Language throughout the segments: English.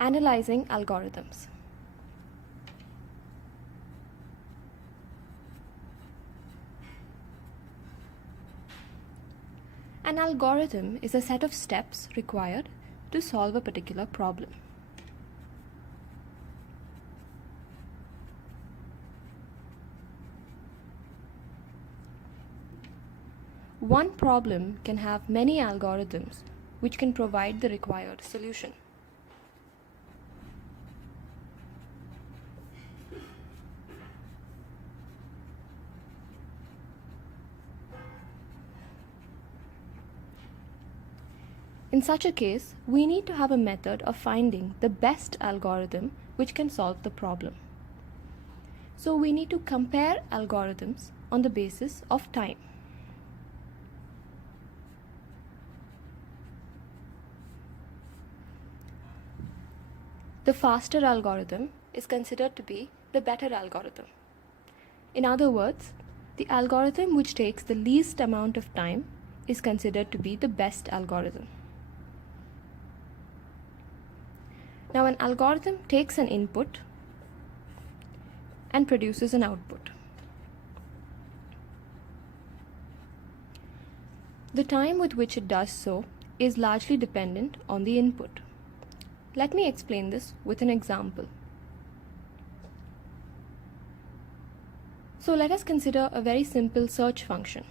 Analyzing algorithms. An algorithm is a set of steps required to solve a particular problem. One problem can have many algorithms which can provide the required solution. In such a case, we need to have a method of finding the best algorithm which can solve the problem. So we need to compare algorithms on the basis of time. The faster algorithm is considered to be the better algorithm. In other words, the algorithm which takes the least amount of time is considered to be the best algorithm. Now, an algorithm takes an input and produces an output. The time with which it does so is largely dependent on the input. Let me explain this with an example. So let us consider a very simple search function.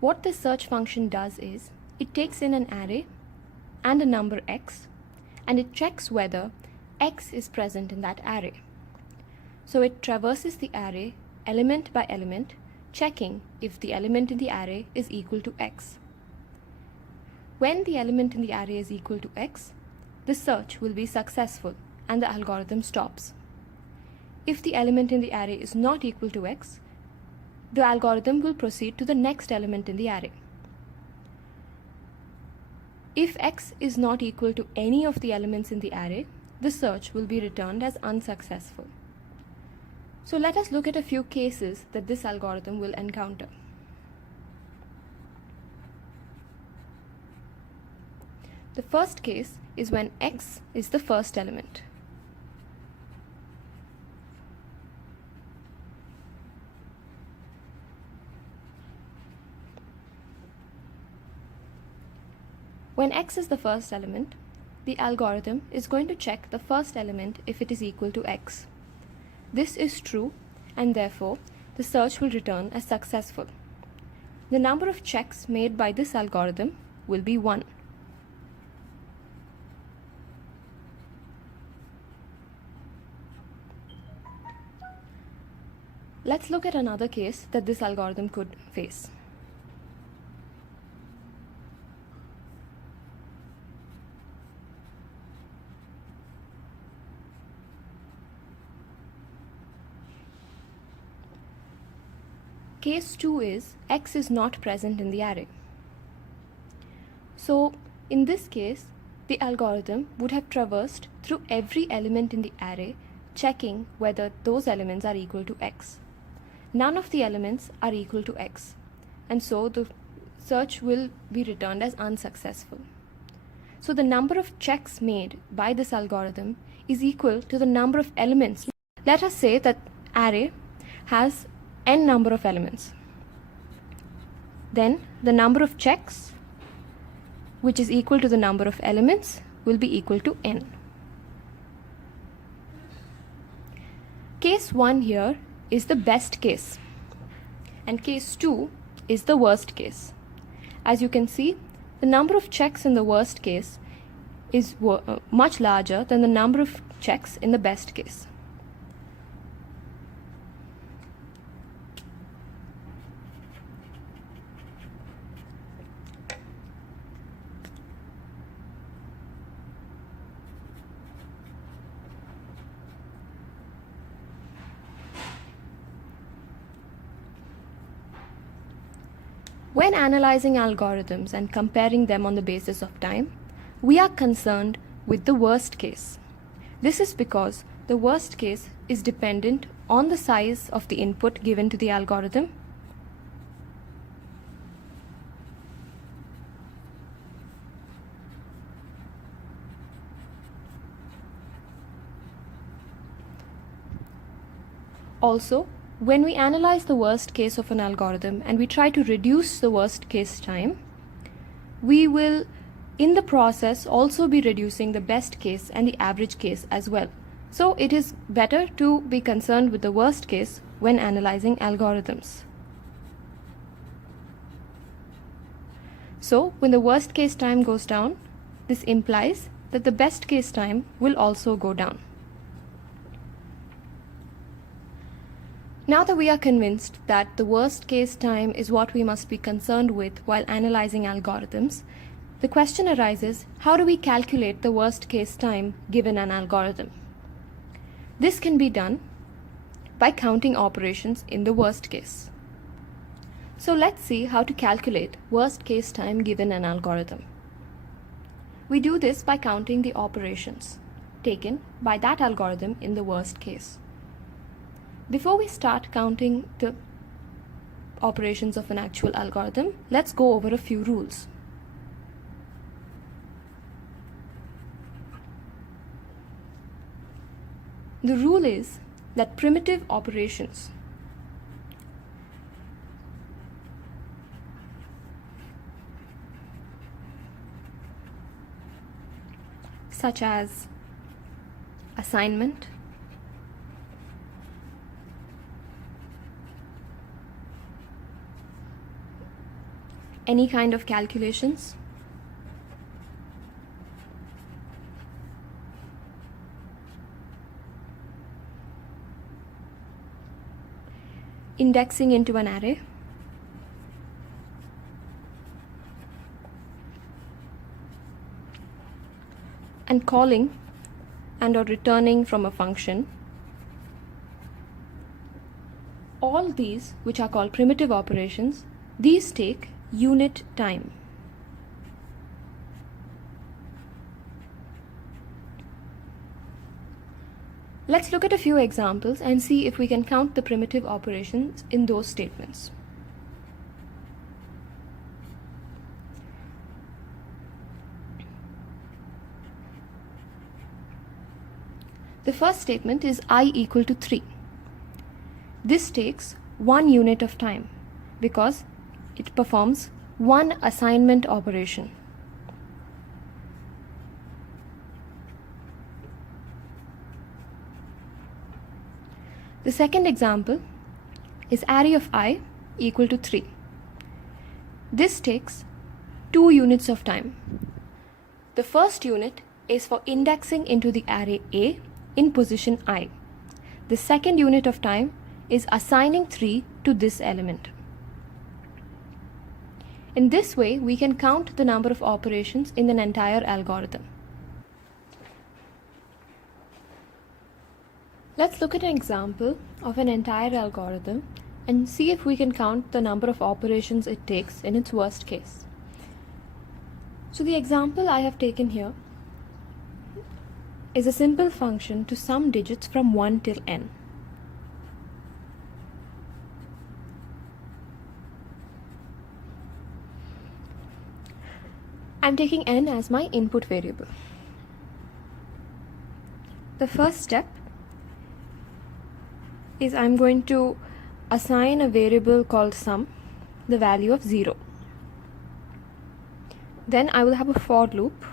What this search function does is, it takes in an array and a number x, and it checks whether x is present in that array. So it traverses the array element by element, checking if the element in the array is equal to x. When the element in the array is equal to x, the search will be successful and the algorithm stops. If the element in the array is not equal to x, the algorithm will proceed to the next element in the array. If x is not equal to any of the elements in the array, the search will be returned as unsuccessful. So let us look at a few cases that this algorithm will encounter. The first case is when x is the first element. When x is the first element, the algorithm is going to check the first element if it is equal to x. This is true, and therefore the search will return as successful. The number of checks made by this algorithm will be 1. Let's look at another case that this algorithm could face. Case 2 is x is not present in the array. So in this case, the algorithm would have traversed through every element in the array, checking whether those elements are equal to x. None of the elements are equal to x, and so the search will be returned as unsuccessful. So the number of checks made by this algorithm is equal to the number of elements. Let us say that array has n number of elements. Then the number of checks, which is equal to the number of elements, will be equal to n. Case 1 here is the best case, and case 2 is the worst case. As you can see, the number of checks in the worst case is much larger than the number of checks in the best case. When analyzing algorithms and comparing them on the basis of time, we are concerned with the worst case. This is because the worst case is dependent on the size of the input given to the algorithm. Also, when we analyze the worst case of an algorithm and we try to reduce the worst case time, we will in the process also be reducing the best case and the average case as well. So it is better to be concerned with the worst case when analyzing algorithms. So when the worst case time goes down, this implies that the best case time will also go down. Now that we are convinced that the worst case time is what we must be concerned with while analyzing algorithms, the question arises, how do we calculate the worst case time given an algorithm? This can be done by counting operations in the worst case. So let's see how to calculate worst case time given an algorithm. We do this by counting the operations taken by that algorithm in the worst case. Before we start counting the operations of an actual algorithm, let's go over a few rules. The rule is that primitive operations such as assignment, any kind of calculations, indexing into an array, and calling and/or returning from a function. All these, which are called primitive operations, these take unit time. Let's look at a few examples and see if we can count the primitive operations in those statements. The first statement is I equal to 3. This takes 1 unit of time because it performs one assignment operation. The second example is array of I equal to 3. This takes 2 units of time. The first unit is for indexing into the array A in position I. The second unit of time is assigning 3 to this element. In this way, we can count the number of operations in an entire algorithm. Let's look at an example of an entire algorithm and see if we can count the number of operations it takes in its worst case. So the example I have taken here is a simple function to sum digits from 1 till n. I'm taking n as my input variable. The first step is I'm going to assign a variable called sum the value of 0. Then I will have a for loop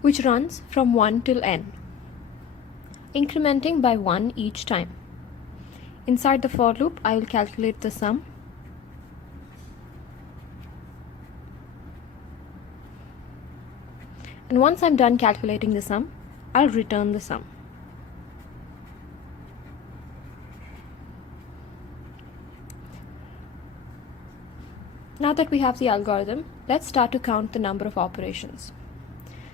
which runs from 1 till n, incrementing by 1 each time. Inside the for loop, I will calculate the sum. And once I'm done calculating the sum, I'll return the sum. Now that we have the algorithm, let's start to count the number of operations.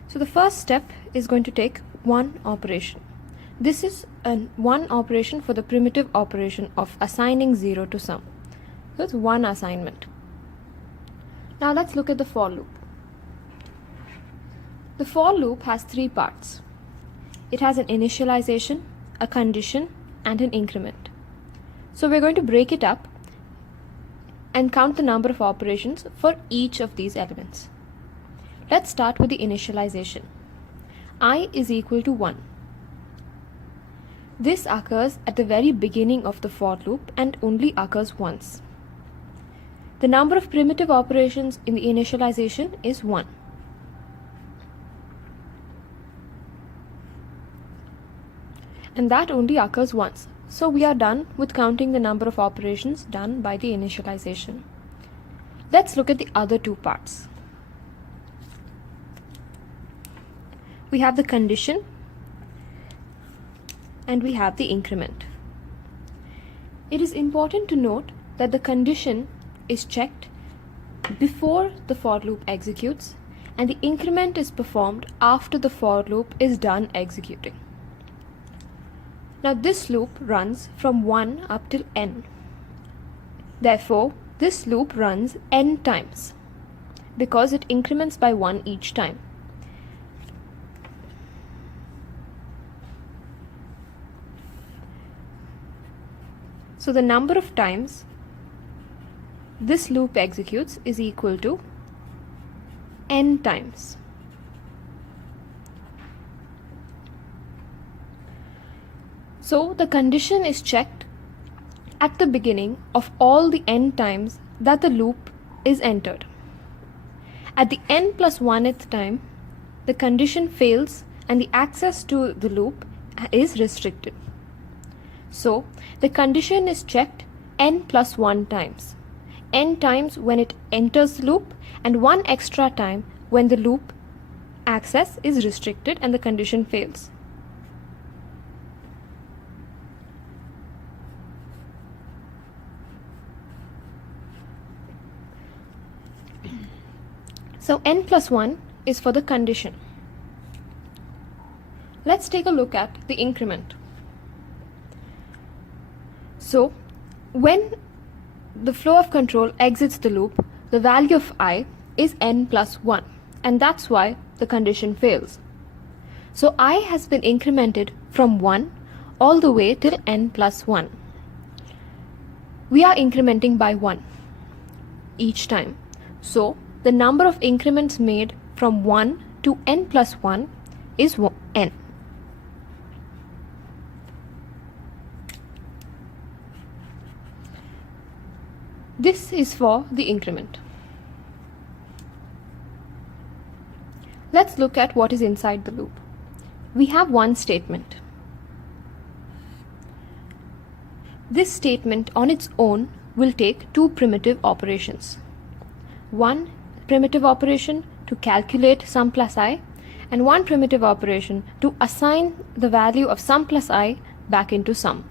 So the first step is going to take one operation. This is one operation for the primitive operation of assigning 0 to sum. So it's one assignment. Now let's look at the for loop. The for loop has three parts. It has an initialization, a condition, and an increment. So we're going to break it up and count the number of operations for each of these elements. Let's start with the initialization. I is equal to 1. This occurs at the very beginning of the for loop and only occurs once. The number of primitive operations in the initialization is 1. And that only occurs once. So we are done with counting the number of operations done by the initialization. Let's look at the other two parts. We have the condition and we have the increment. It is important to note that the condition is checked before the for loop executes and the increment is performed after the for loop is done executing. Now this loop runs from 1 up till n. Therefore, this loop runs n times because it increments by 1 each time. So the number of times this loop executes is equal to n times. So the condition is checked at the beginning of all the n times that the loop is entered. At the n plus 1th time, the condition fails and the access to the loop is restricted. So the condition is checked n plus 1 times. N times when it enters the loop and 1 extra time when the loop access is restricted and the condition fails. So n plus 1 is for the condition. Let's take a look at the increment. So when the flow of control exits the loop, the value of I is n plus 1, and that's why the condition fails. So I has been incremented from 1 all the way till n plus 1. We are incrementing by 1 each time. So the number of increments made from 1 to n plus 1 is n. This is for the increment. Let's look at what is inside the loop. We have one statement. This statement on its own will take two primitive operations. One primitive operation to calculate sum plus I and one primitive operation to assign the value of sum plus I back into sum.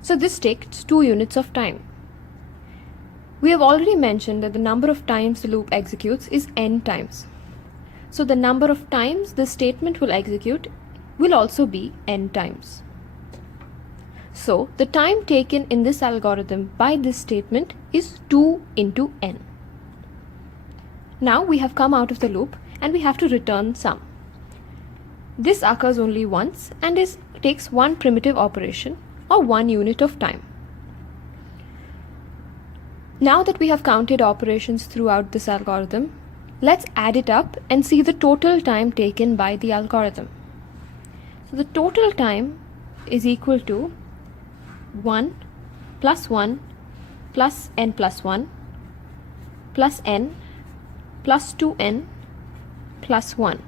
So this takes 2 units of time. We have already mentioned that the number of times the loop executes is n times. So the number of times this statement will execute will also be n times. So the time taken in this algorithm by this statement is 2 into n. Now we have come out of the loop and we have to return sum. This occurs only once and takes one primitive operation or 1 unit of time. Now that we have counted operations throughout this algorithm, let's add it up and see the total time taken by the algorithm. So the total time is equal to 1 plus 1 plus n plus 1 plus n plus 2n plus 1.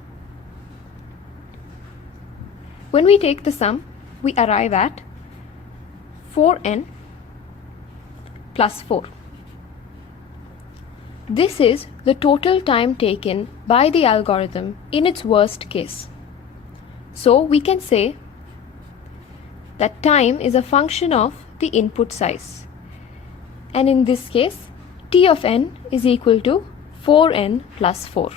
When we take the sum, we arrive at 4n plus 4. This is the total time taken by the algorithm in its worst case. So we can say that time is a function of the input size. And in this case, t of n is equal to 4n plus 4.